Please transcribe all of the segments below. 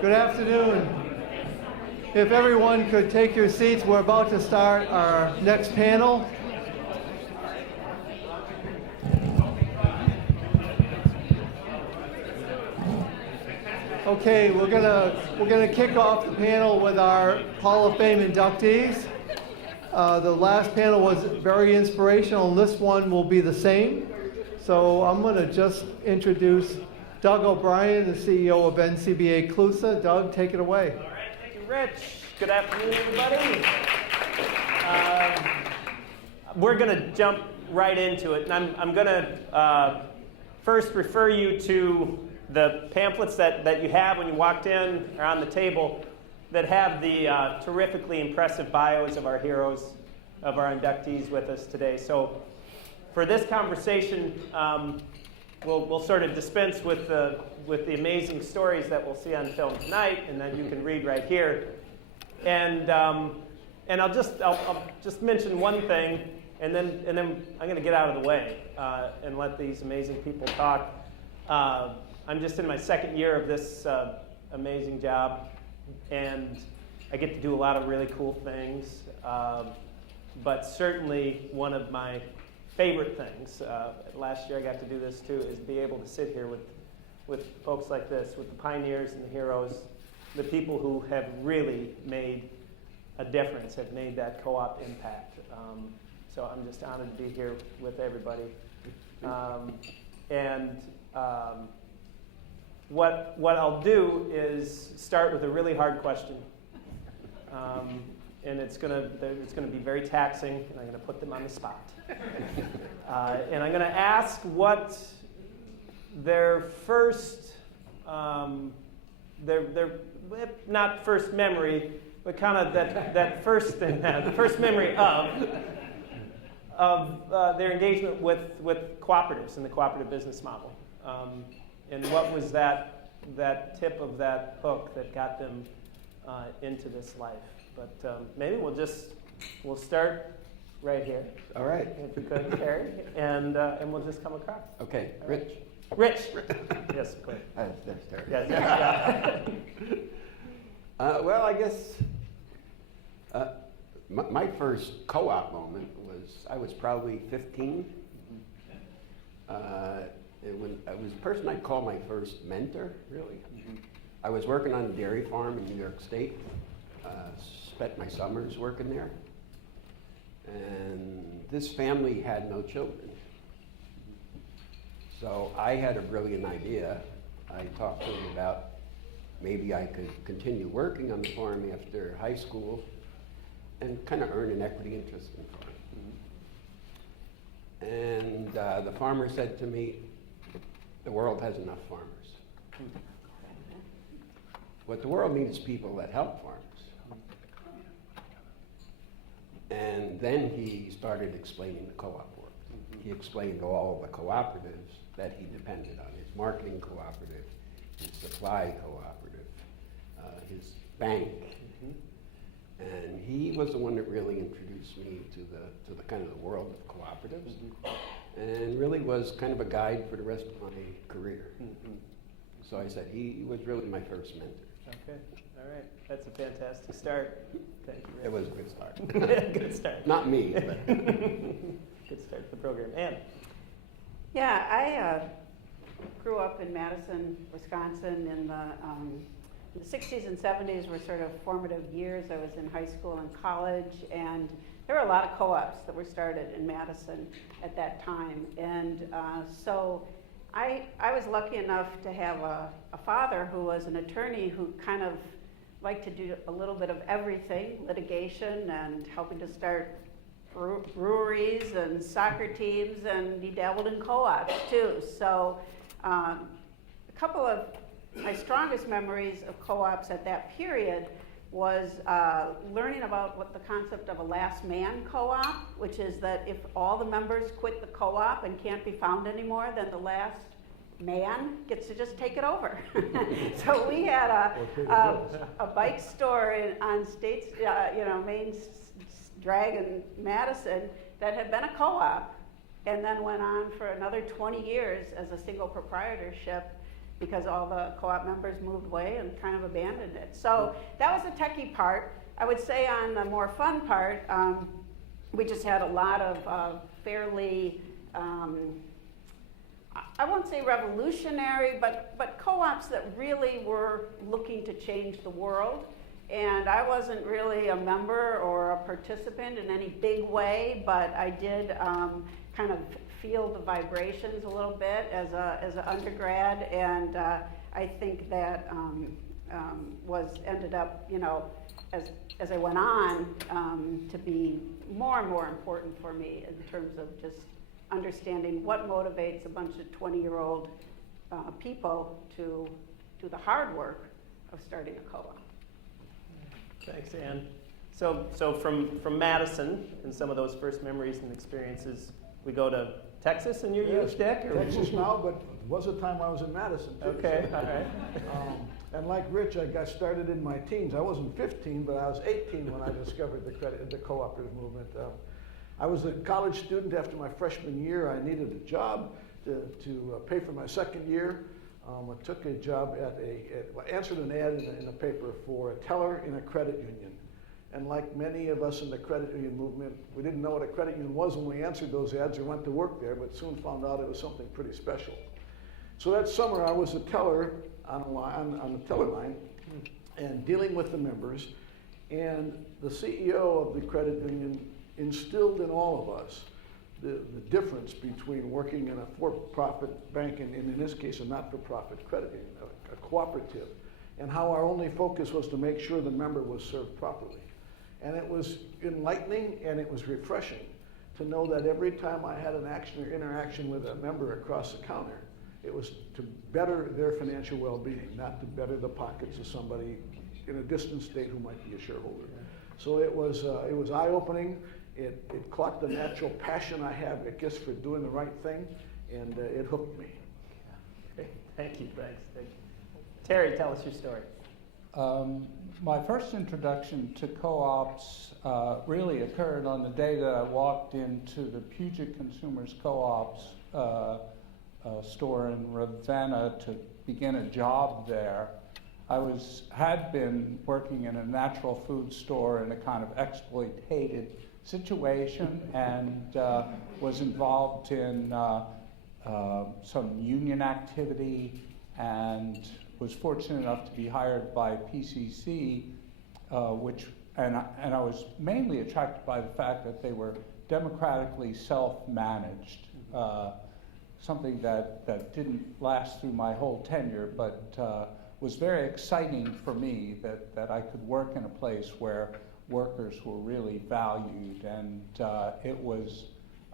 Good afternoon. If everyone could take your seats, we're about to start our next panel. Okay, we're gonna kick off the panel with our Hall of Fame inductees. The last panel was very inspirational, and this one will be the same. So I'm gonna just introduce Doug O'Brien, the CEO of NCBA CLUSA. Doug, take it away. All right, thank you, Rich. Good afternoon, everybody. We're going to jump right into it, and I'm going to first refer you to the pamphlets that you have when you walked in or on the table that have the terrifically impressive bios of our heroes, of our inductees with us today. So for this conversation, we'll sort of dispense with the amazing stories that we'll see on film tonight, and that you can read right here. And I'll just mention one thing, and then I'm going to get out of the way and let these amazing people talk. I'm just in my second year of this amazing job, and I get to do a lot of really cool things. But certainly one of my favorite things, last year I got to do this too, is be able to sit here with folks like this, with the pioneers and the heroes, the people who have really made a difference, have made that co-op impact. So I'm just honored to be here with everybody. What I'll do is start with a really hard question. And it's gonna be very taxing, and I'm gonna put them on the spot. And I'm gonna ask what their first, their not first memory, but kind of that first thing, the first memory of their engagement with cooperatives and the cooperative business model. And what was that tip of that hook that got them into this life? But maybe we'll start right here. All right. If you could, Carrie, and we'll just come across. Okay, All Rich. Right. Rich. Yes, of course. That's Terry. Yes, yeah. Well, I guess my first co-op moment was, I was probably 15. It was the person I'd call my first mentor, really. I was working on a dairy farm in New York State. Spent my summers working there. And this family had no children. So I had a brilliant idea. I talked to them about maybe I could continue working on the farm after high school and kind of earn an equity interest in the farm. And the farmer said to me, the world has enough farmers. What the world needs is people that help farmers. And then he started explaining the co-op work. He explained all the cooperatives that he depended on, his marketing cooperative, his supply cooperative, his bank. And he was the one that really introduced me to the kind of the world of cooperatives, and really was kind of a guide for the rest of my career. So I said he was really my first mentor. Okay. All right. That's a fantastic start. Thank you, Rich. It was a good start. Good start. Not me, but good start to the program. Ann. Yeah, I grew up in Madison, Wisconsin in the 60s and 70s were sort of formative years. I was in high school and college, and there were a lot of co-ops that were started in Madison at that time. And so I was lucky enough to have a father who was an attorney who kind of liked to do a little bit of everything, litigation and helping to start breweries and soccer teams, and he dabbled in co-ops too. So a couple of my strongest memories of co-ops at that period was learning about what the concept of a last man co-op, which is that if all the members quit the co-op and can't be found anymore, then the last man gets to just take it over. So we had a bike store on State's, Main Drag in Madison that had been a co-op, and then went on for another 20 years as a single proprietorship. because all the co-op members moved away and kind of abandoned it. So that was the techie part. I would say on the more fun part, we just had a lot of fairly, I won't say revolutionary, but co-ops that really were looking to change the world. And I wasn't really a member or a participant in any big way, but I did kind of feel the vibrations a little bit as an undergrad, and I think that ended up, you know, as I went on, to be more and more important for me in terms of just understanding what motivates a bunch of 20-year-old people to do the hard work of starting a co-op. Thanks, Ann. So from Madison and some of those first memories and experiences, we go to Texas and your youth, Dick? Or? Texas now, but it was a time I was in Madison too. Okay, all right. And like Rich, I got started in my teens. I wasn't 15, but I was 18 when I discovered the cooperative movement. I was a college student after my freshman year. I needed a job to pay for my second year. I took a job answered an ad in a paper for a teller in a credit union. And like many of us in the credit union movement, we didn't know what a credit union was when we answered those ads or went to work there, but soon found out it was something pretty special. So that summer I was a teller on the teller line and dealing with the members. And the CEO of the credit union instilled in all of us the difference between working in a for-profit bank and in this case a not-for-profit credit union, a cooperative, and how our only focus was to make sure the member was served properly. And it was enlightening and it was refreshing to know that every time I had an action or interaction with a member across the counter, it was to better their financial well-being, not to better the pockets of somebody in a distant state who might be a shareholder. So it was eye-opening. It caught the natural passion I have, I guess, for doing the right thing, and it hooked me. Okay. Thank you, thanks. Thank you. Terry, tell us your story. My first introduction to co-ops really occurred on the day that I walked into the Puget Consumers Co-op's store in Ravenna to begin a job there. I had been working in a natural food store in a kind of exploitated situation and was involved in some union activity and was fortunate enough to be hired by PCC, and I was mainly attracted by the fact that they were democratically self-managed, something that didn't last through my whole tenure, but was very exciting for me that I could work in a place where workers were really valued, and it was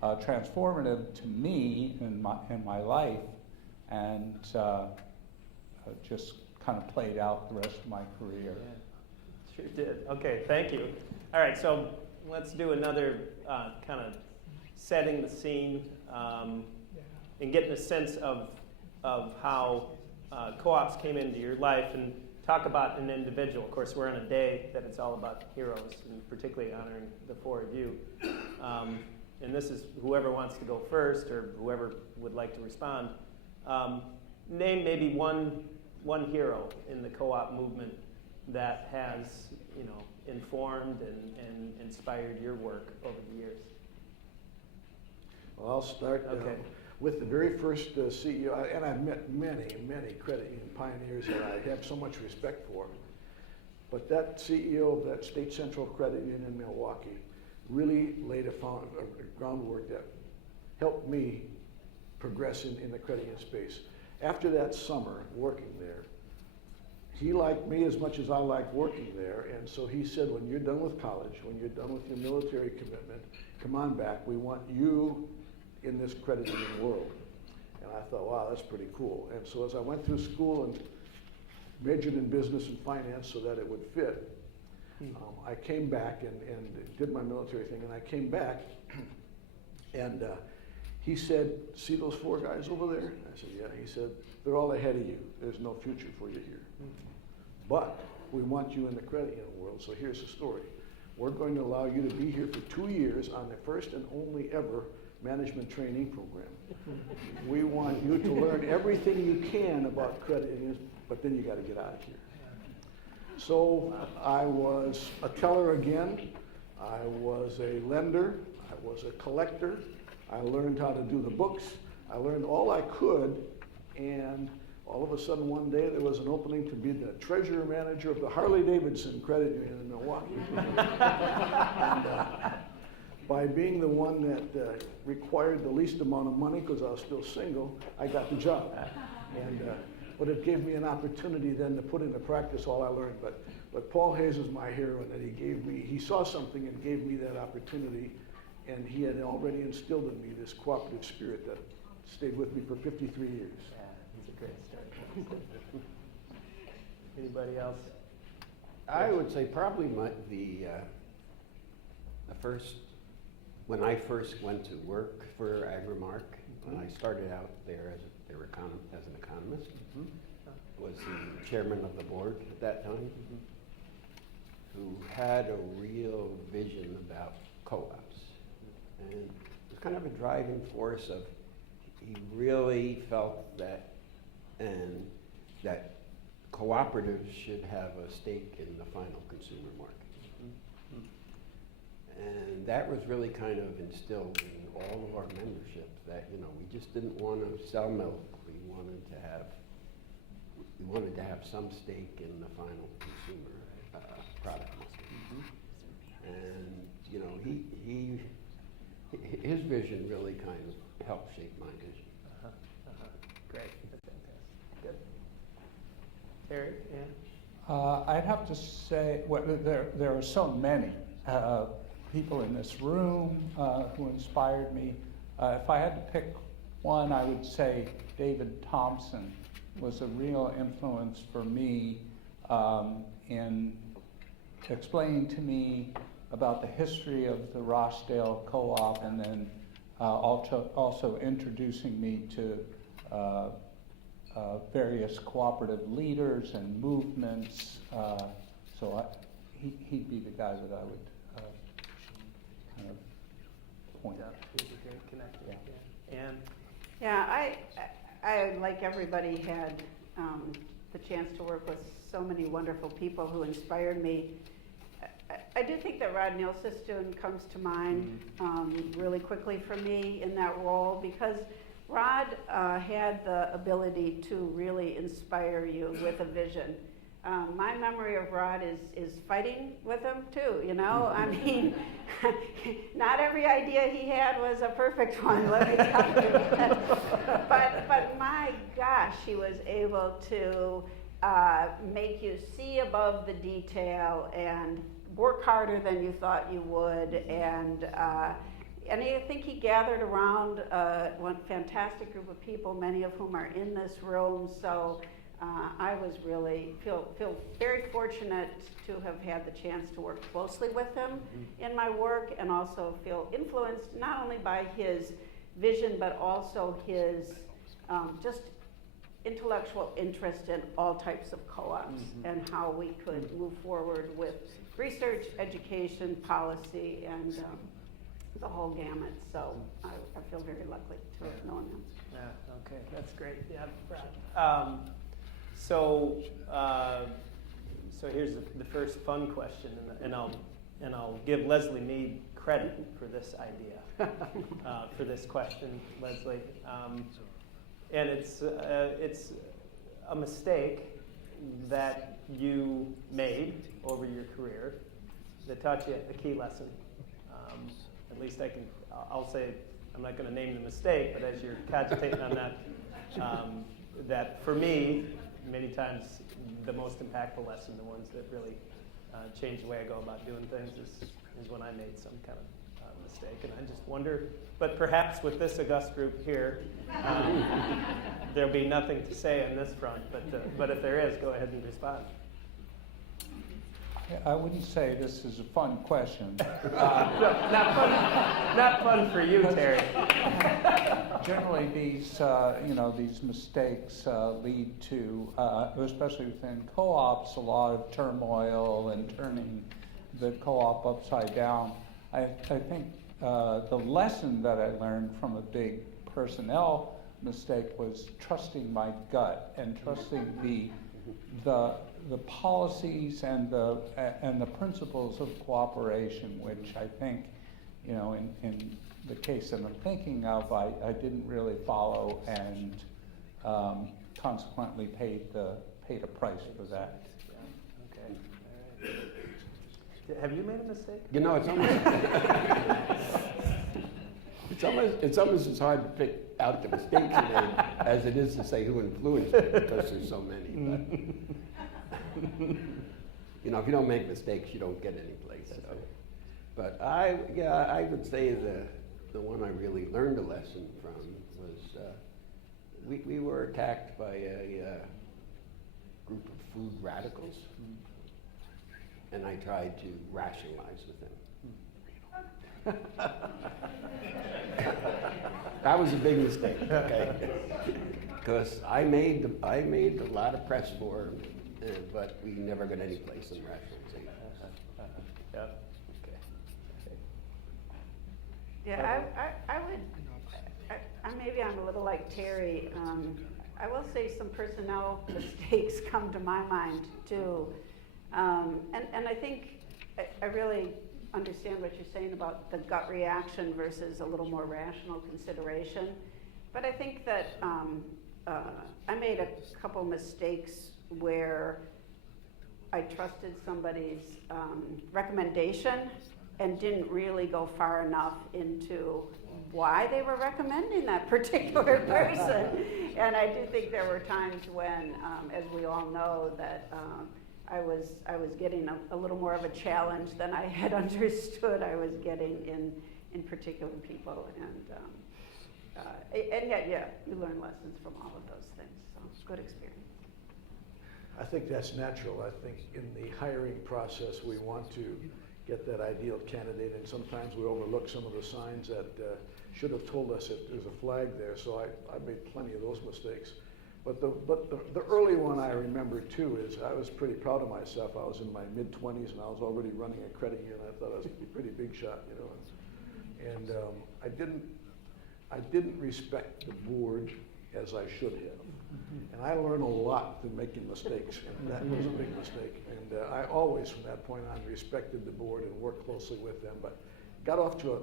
transformative to me in my life, and just kind of played out the rest of my career. Yeah, sure did. Okay, thank you. All right, so let's do another kind of setting the scene and getting a sense of how co-ops came into your life, and talk about an individual. Of course, we're on a day that it's all about heroes, and particularly honoring the four of you. And this is whoever wants to go first, or whoever would like to respond. Name maybe one hero in the co-op movement that has, informed and inspired your work over the years. Well, I'll start with the very first CEO, and I've met many credit union pioneers that I have so much respect for. But that CEO of that State Central Credit Union in Milwaukee really laid a groundwork that helped me progress in the credit union space. After that summer working there, he liked me as much as I liked working there, and so he said, when you're done with college, when you're done with your military commitment, come on back, we want you in this credit union world. And I thought, wow, that's pretty cool. And so as I went through school and majored in business and finance so that it would fit, I came back and did my military thing, and I came back, and he said, see those four guys over there? I said, yeah. He said, they're all ahead of you. There's no future for you here. But we want you in the credit union world, so here's the story. We're going to allow you to be here for 2 years on the first and only ever management training program. We want you to learn everything you can about credit unions, but then you got to get out of here. So I was a teller again. I was a lender. I was a collector. I learned how to do the books. I learned all I could, and all of a sudden one day there was an opening to be the treasurer manager of the Harley-Davidson Credit Union in Milwaukee. And, by being the one that required the least amount of money, because I was still single, I got the job. And but it gave me an opportunity then to put into practice all I learned. But Paul Hayes is my hero, and that he saw something and gave me that opportunity, and he had already instilled in me this cooperative spirit that stayed with me for 53 years. Yeah, it's a great start. Anybody else? I would say probably the first, when I first went to work for Agrimark, when I started out there as an economist, was the chairman of the board at that time, who had a real vision about co-ops. And it was kind of a driving force of, he really felt that, and that cooperatives should have a stake in the final consumer market. And that was really kind of instilled in all of our membership, that, you know, we just didn't want to sell milk. We wanted to have some stake in the final consumer product. And, you know, his vision really kind of helped shape my vision. Great. That's fantastic. Good. Terry? Yeah. I'd have to say, well, there are so many people in this room who inspired me. If I had to pick one, I would say David Thompson was a real influence for me in explaining to me about the history of the Rochdale Co-op, and then also introducing me to various cooperative leaders and movements. He'd be the guy that I would kind of point out. He's a great connector. Yeah. Ann? Yeah, I like everybody, had the chance to work with so many wonderful people who inspired me. I do think that Rod Nielsen comes to mind really quickly for me in that role, because Rod had the ability to really inspire you with a vision. My memory of Rod is fighting with him too, you know? I mean, not every idea he had was a perfect one, let me tell you. But my gosh, he was able to make you see above the detail and work harder than you thought you would. And I think he gathered around one fantastic group of people, many of whom are in this room. So I was really feel very fortunate to have had the chance to work closely with him in my work, and also feel influenced not only by his vision, but also his just intellectual interest in all types of co-ops and how we could move forward with research, education, policy, and the whole gamut. So I feel very lucky to have known him. Yeah, okay, that's great. Yeah, Brad. So here's the first fun question, and I'll give Leslie Mead credit for this idea, for this question, Leslie. And it's a mistake that you made over your career that taught you a key lesson. At least I'll say, I'm not going to name the mistake, but as you're cogitating on that, that for me, many times the most impactful lesson, the ones that really change the way I go about doing things, is when I made some kind of mistake. And I just wonder, but perhaps with this august group here, there'll be nothing to say on this front, but if there is, go ahead and respond. I wouldn't say this is a fun question. Not fun for you, Terry. Generally, these mistakes lead to, especially within co-ops, a lot of turmoil and turning the co-op upside down. I think the lesson that I learned from a big personnel mistake was trusting my gut and trusting the policies and the principles of cooperation, which I think, in the case that I'm thinking of, I didn't really follow, and consequently paid a price for that. Okay. All right. Have you made a mistake? It's almost it's almost as hard to pick out the mistakes you made as it is to say who influenced you, because there's so many. But, if you don't make mistakes, you don't get any place. So. But I would say the one I really learned a lesson from was we were attacked by a group of food radicals, and I tried to rationalize with them. That was a big mistake, okay? Because I made a lot of press for it, but we never got any place in rationalization. Yeah. Okay. Yeah, I would, maybe I'm a little like Terry. I will say some personnel mistakes come to my mind too. And I think I really understand what you're saying about the gut reaction versus a little more rational consideration. But I think that I made a couple mistakes where I trusted somebody's recommendation and didn't really go far enough into why they were recommending that particular person. And I do think there were times when, as we all know, that I was getting a little more of a challenge than I had understood I was getting in particular people, and yet, yeah, you learn lessons from all of those things. So it's a good experience. I think that's natural. I think in the hiring process, we want to get that ideal candidate, and sometimes we overlook some of the signs that should have told us if there's a flag there. So I made plenty of those mistakes. But the early one I remember too is I was pretty proud of myself. I was in my mid-20s and I was already running a credit union. I thought I was a pretty big shot, And I didn't respect the board as I should have. And I learned a lot through making mistakes, and that was a big mistake. And I always, from that point on, respected the board and worked closely with them. But got off to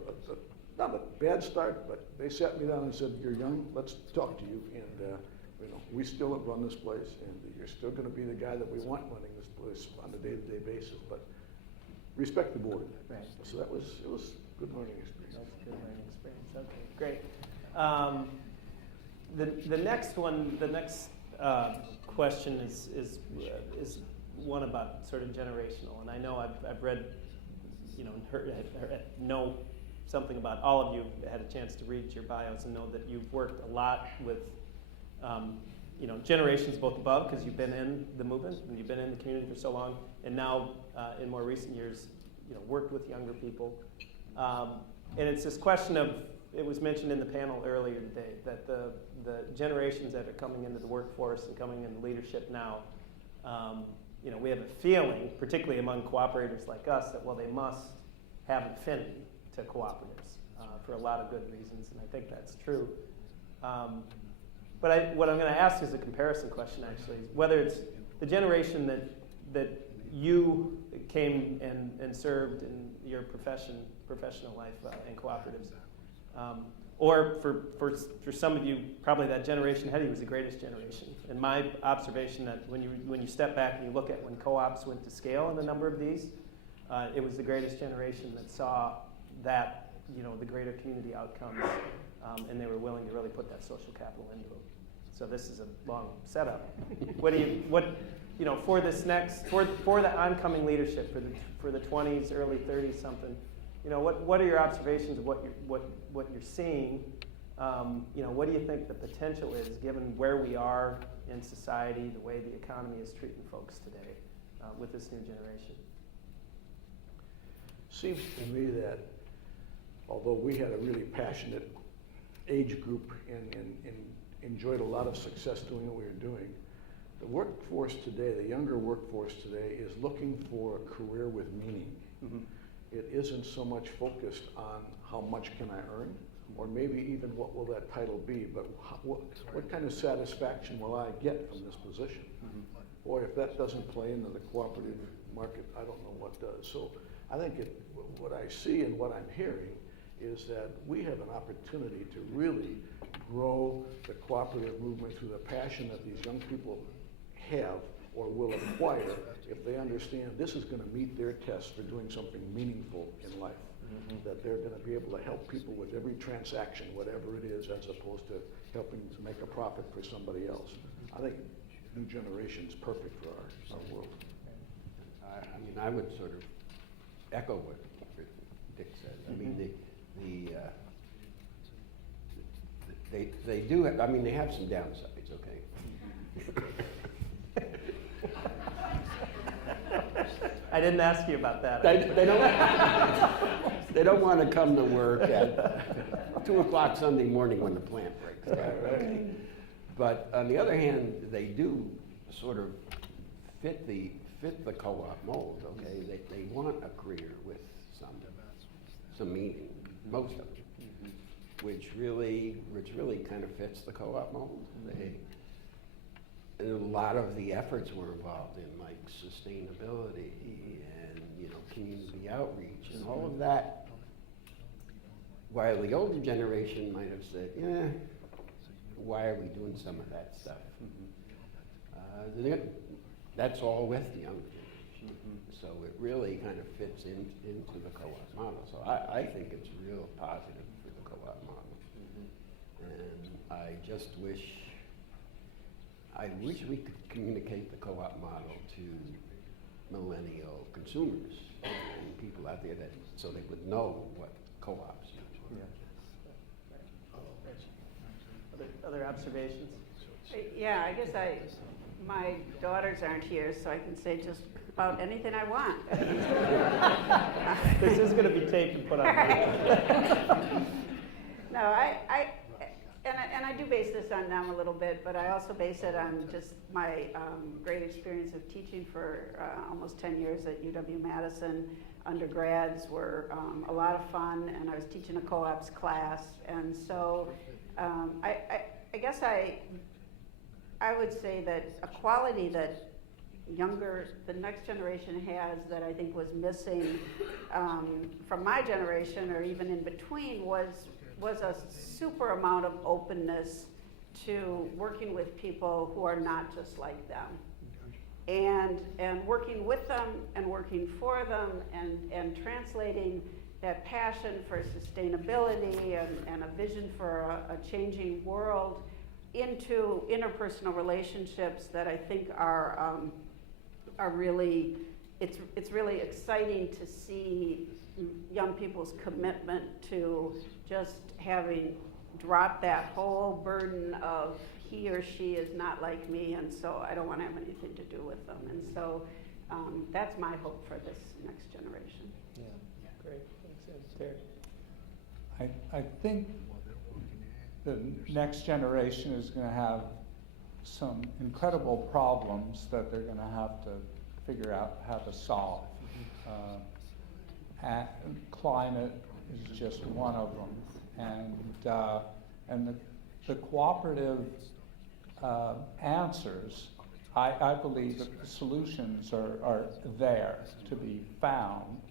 not a bad start, but they sat me down and said, "You're young, let's talk to you. And we still run this place, and you're still going to be the guy that we want running this place on a day-to-day basis. But respect the board." Right. So it was a good learning experience. That's a good learning experience. Okay, great. The next one, the next question is one about sort of generational, and I know I've read, and heard, know something about all of you. Had a chance to read your bios and know that you've worked a lot with, generations both above, because you've been in the movement and you've been in the community for so long, and now in more recent years, worked with younger people, and it's this question of. It was mentioned in the panel earlier today that the generations that are coming into the workforce and coming into leadership now, we have a feeling, particularly among cooperators like us, that they must have an affinity to cooperatives for a lot of good reasons, and I think that's true. But what I'm going to ask is a comparison question, actually, whether it's the generation that you came and served in your professional life in cooperatives. Or for some of you, probably that generation ahead of you was the greatest generation. And my observation that when you step back and you look at when co-ops went to scale in a number of these, it was the greatest generation that saw that, the greater community outcomes, and they were willing to really put that social capital into it. So this is a long setup. For this next, for the oncoming leadership, for the 20s, early 30s, something. What are your observations of what you're seeing? What do you think the potential is, given where we are in society, the way the economy is treating folks today with this new generation? Seems to me that although we had a really passionate age group and enjoyed a lot of success doing what we were doing, the workforce today, the younger workforce today, is looking for a career with meaning. Mm-hmm. it isn't so much focused on how much can I earn, or maybe even what will that title be, but what kind of satisfaction will I get from this position? Boy, if that doesn't play into the cooperative market, I don't know what does. So I think what I see and what I'm hearing is that we have an opportunity to really grow the cooperative movement through the passion that these young people have or will acquire if they understand this is going to meet their test for doing something meaningful in life. That they're going to be able to help people with every transaction, whatever it is, as opposed to helping to make a profit for somebody else. I think new generation is perfect for our world. I mean, I would sort of echo what Dick said. I mean, they do have, I mean, they have some downsides, okay? I didn't ask you about that. They don't want to come to work at 2 o'clock Sunday morning when the plant breaks down. Okay? But on the other hand, they do sort of fit the co-op mold. Okay, they want a career with some meaning, most of them, which really kind of fits the co-op mold. And a lot of the efforts were involved in like sustainability and community outreach and all of that. While the older generation might have said, "Yeah, why are we doing some of that stuff?" That's all with the younger generation. So it really kind of fits into the co-op model. So I think it's real positive for the co-op model. And I just wish we could communicate the co-op model to millennial consumers and people out there so they would know what co-ops are. Other observations? Yeah, I guess my daughters aren't here, so I can say just about anything I want. This is going to be taped and put on. No, and I do base this on them a little bit, but I also base it on just my great experience of teaching for almost 10 years at UW-Madison. Undergrads were a lot of fun, and I was teaching a co-ops class, and so I guess I would say that a quality that the next generation has that I think was missing from my generation or even in between was a super amount of openness to working with people who are not just like them. And working with them and working for them and translating that passion for sustainability and a vision for a changing world into interpersonal relationships that I think are really, it's really exciting to see young people's commitment to just having dropped that whole burden of he or she is not like me, and so I don't want to have anything to do with them. And so that's my hope for this next generation. Yeah, great. Thanks, Terry. I think the next generation is going to have some incredible problems that they're going to have to figure out how to solve. Climate is just one of them, and the cooperative answers. I believe that the solutions are there to be found.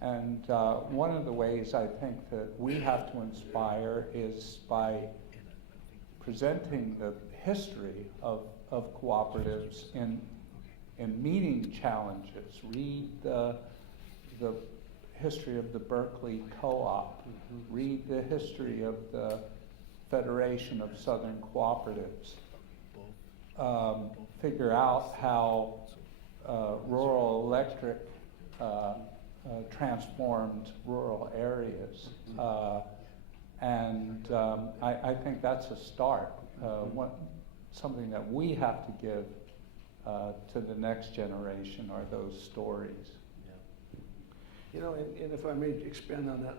And one of the ways I think that we have to inspire is by presenting the history of cooperatives in meeting challenges. Read the history of the Berkeley Co-op. Read the history of the Federation of Southern Cooperatives. Figure out how rural electric transformed rural areas. And I think that's a start, something that we have to give to the next generation are those stories. And if I may expand on that,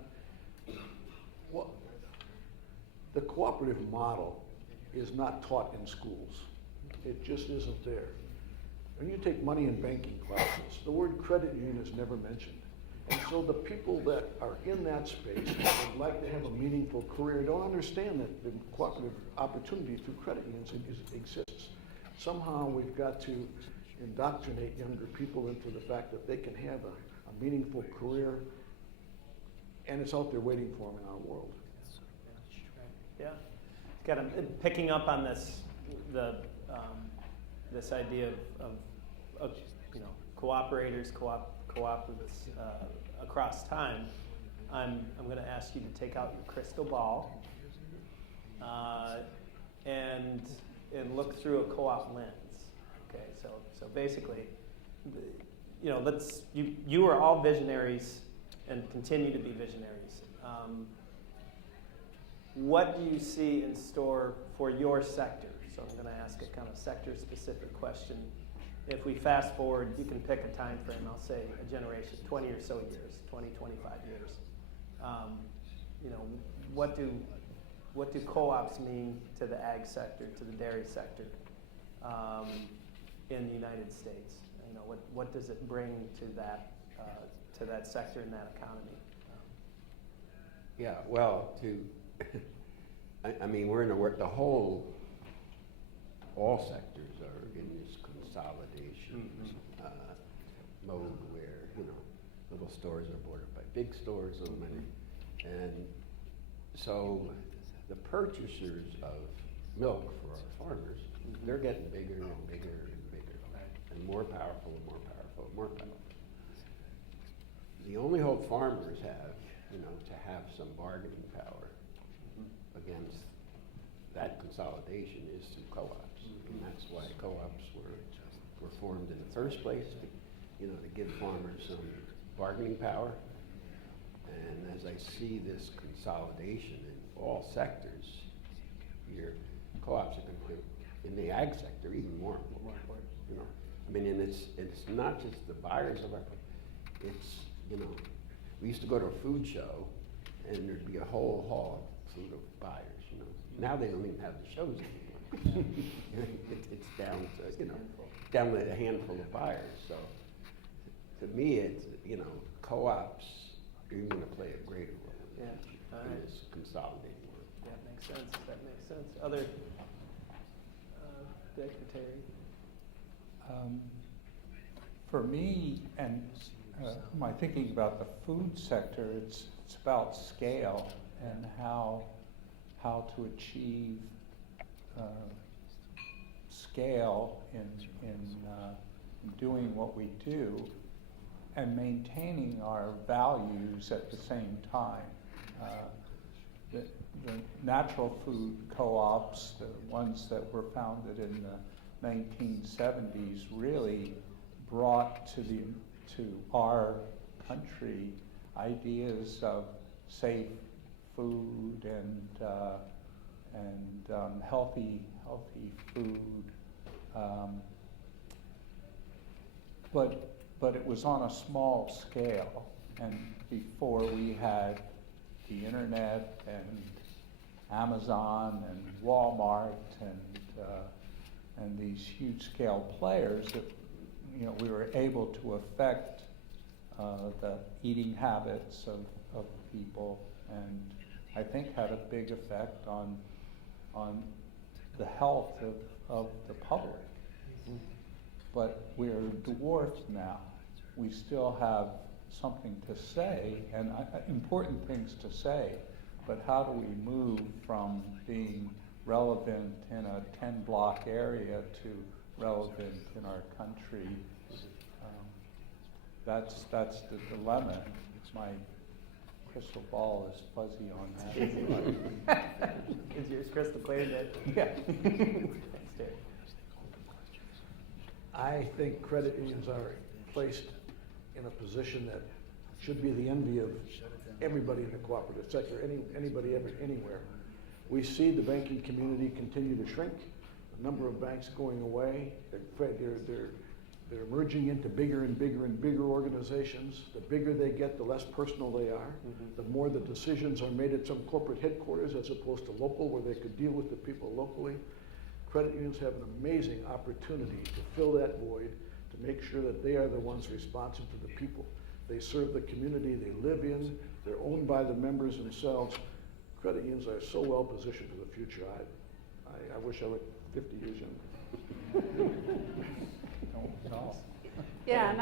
the cooperative model is not taught in schools. It just isn't there. When you take money and banking classes, the word credit union is never mentioned. And so the people that are in that space would like to have a meaningful career don't understand that the cooperative opportunity through credit unions exists. Somehow we've got to indoctrinate younger people into the fact that they can have a meaningful career, and it's out there waiting for them in our world. Yeah, got picking up on this this idea of cooperators, cooperatives across time. I'm going to ask you to take out your crystal ball and look through a co-op lens. Okay, so basically, you are all visionaries and continue to be visionaries. What do you see in store for your sector? So I'm going to ask a kind of sector-specific question. If we fast forward, you can pick a time frame. I'll say a generation, 20 or so years, 20, 25 years. What do co-ops mean to the ag sector, to the dairy sector in the United States? What does it bring to that sector and that economy? Yeah, well, I mean, we're in all sectors are in this consolidation mode where, little stores are bordered by big stores, and so the purchasers of milk for our farmers, they're getting bigger and bigger and bigger, and more powerful and more powerful and more powerful. The only hope farmers have, to have some bargaining power against that consolidation is through co-ops. And that's why co-ops were formed in the first place, to give farmers some bargaining power. And as I see this consolidation in all sectors, your co-ops are going to play in the ag sector even more important. I mean, and it's not just the buyers of it's we used to go to a food show, and there'd be a whole hall full of buyers. Now they don't even have the shows anymore. It's down to down to a handful of buyers. So to me, it's co-ops are going to play a greater role in this consolidating world. That makes sense. Other Dick or Terry? For me, and my thinking about the food sector, it's about scale and how to achieve scale in doing what we do and maintaining our values at the same time. The natural food co-ops, the ones that were founded in the 1970s, really brought to our country ideas of safe food and healthy food, but it was on a small scale, and before we had the internet and Amazon and Walmart and these huge scale players, that we were able to affect the eating habits of people, and I think had a big effect on the health of the public. But we're dwarfed now. We still have something to say, and important things to say, but how do we move from being relevant in a 10-block area to relevant in our country? That's the dilemma. My crystal ball is fuzzy on that. Is yours crystal clear, Dick? Yeah. Thanks, Terry. I think credit unions are placed in a position that should be the envy of everybody in the cooperative sector, anybody anywhere. We see the banking community continue to shrink, the number of banks going away. They're merging into bigger and bigger and bigger organizations. The bigger they get, the less personal they are. The more the decisions are made at some corporate headquarters as opposed to local, where they could deal with the people locally. Credit unions have an amazing opportunity to fill that void, to make sure that they are the ones responsive to the people. They serve the community they live in. They're owned by the members themselves. Credit unions are so well positioned for the future. I wish I were 50 years younger. No. Yeah, and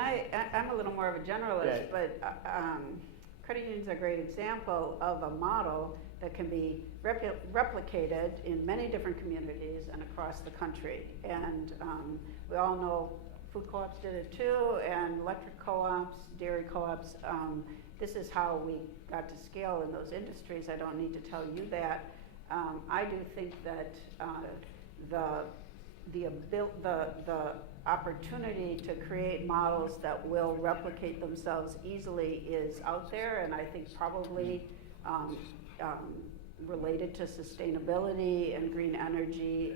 I'm a little more of a generalist, Yeah. but credit unions are a great example of a model that can be replicated in many different communities and across the country. And we all know food co-ops did it too, and electric co-ops, dairy co-ops. This is how we got to scale in those industries. I don't need to tell you that. I do think that the opportunity to create models that will replicate themselves easily is out there, and I think probably related to sustainability and green energy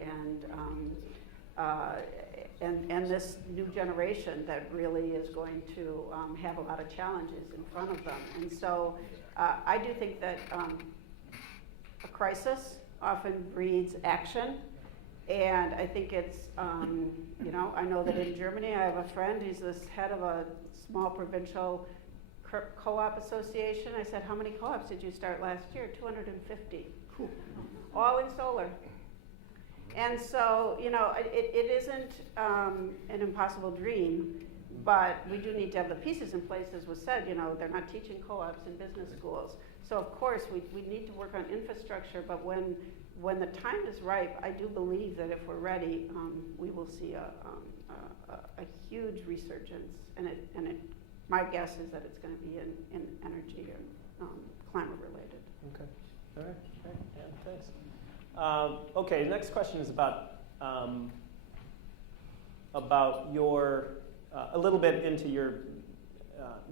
and this new generation that really is going to have a lot of challenges in front of them. And so I do think that a crisis often breeds action. And I think it's, I know that in Germany I have a friend, he's this head of a small provincial co-op association. I said, how many co-ops did you start last year? 250. Cool. All in solar. And so, it isn't an impossible dream, but we do need to have the pieces in place, as was said. They're not teaching co-ops in business schools. So of course, we need to work on infrastructure, but when the time is ripe, I do believe that if we're ready, we will see a huge resurgence, and my guess is that it's going to be in energy and climate related. Okay. All right. Great. Yeah, thanks. Okay. The next question is about your a little bit into your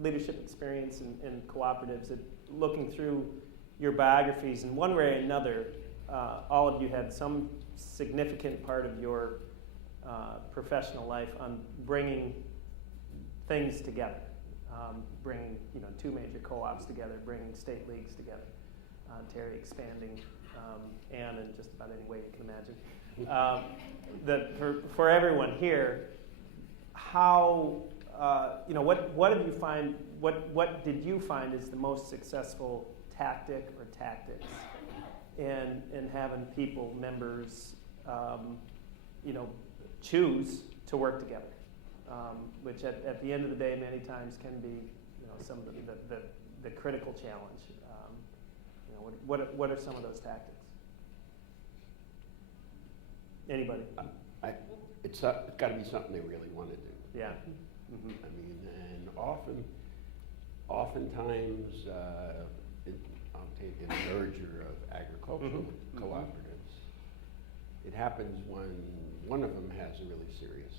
leadership experience in cooperatives. Looking through your biographies, in one way or another, all of you had some significant part of your professional life on bringing things together, bringing two major co-ops together, bringing state leagues together, Terry expanding, and in just about any way you can imagine. For everyone here, how what did you find? What did you find is the most successful tactic or tactics in having members, choose to work together, which at the end of the day, many times can be, some of the critical challenge. What are some of those tactics? Anybody? It's got to be something they really want to do. Yeah. Mm-hmm. I mean, and oftentimes, I'll take a merger of agricultural cooperatives. It happens when one of them has a really serious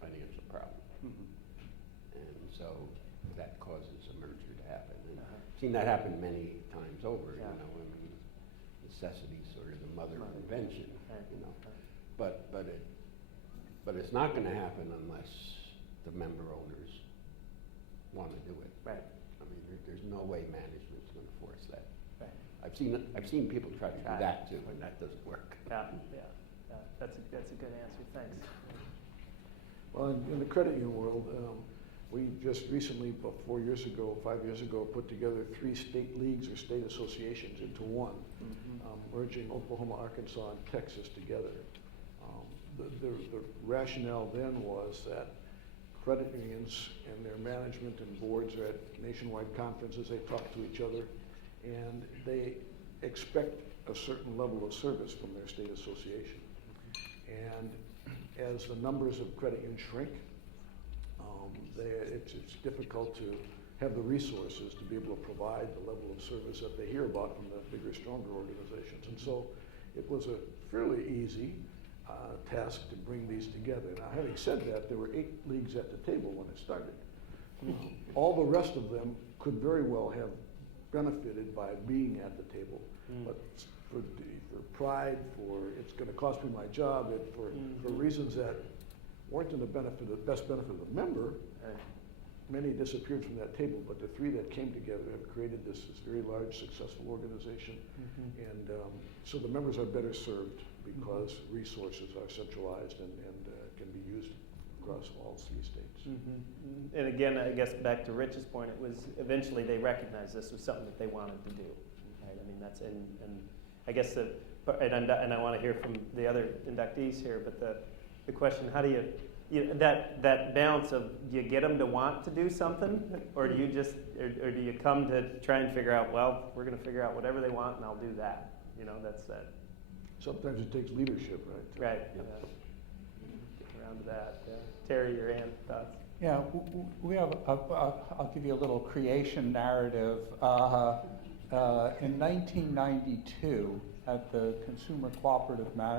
financial problem. And so that causes a merger to happen. And I've seen that happen many times over, Yeah. I mean, necessity sort of the mother of invention, Right. But it's not going to happen unless the member owners want to do it. Right. I mean, there's no way management's going to force that. Right. I've seen people try to do that too, and that doesn't work. Yeah. That's a good answer. Thanks. Well, in the credit union world, we just recently, about 5 years ago, put together 3 state leagues or state associations into one, merging Oklahoma, Arkansas, and Texas together. The rationale then was that credit unions and their management and boards are at nationwide conferences, they talk to each other, and they expect a certain level of service from their state association. And as the numbers of credit unions shrink, it's difficult to have the resources to be able to provide the level of service that they hear about from the bigger, stronger organizations. And so it was a fairly easy task to bring these together. Now, having said that, there were 8 leagues at the table when it started. All the rest of them could very well have benefited by being at the table, but for pride, for it's going to cost me my job, for reasons that weren't in the best benefit of the member, many disappeared from that table. But the 3 that came together have created this very large, successful organization, and so the members are better served because resources are centralized and can be used across all 3 states. And again, I guess back to Rich's point, it was eventually they recognized this was something that they wanted to do. Right? I mean, that's and I guess and I want to hear from the other inductees here, but the question, how do you that balance of, do you get them to want to do something, or do you just or do you come to try and figure out, well, we're going to figure out whatever they want and I'll do that. That's that. Sometimes it takes leadership, right? Right. Get around to that. Terry, your thoughts? Yeah, we have, I'll give you a little creation narrative. In 1992, at the Consumer Cooperative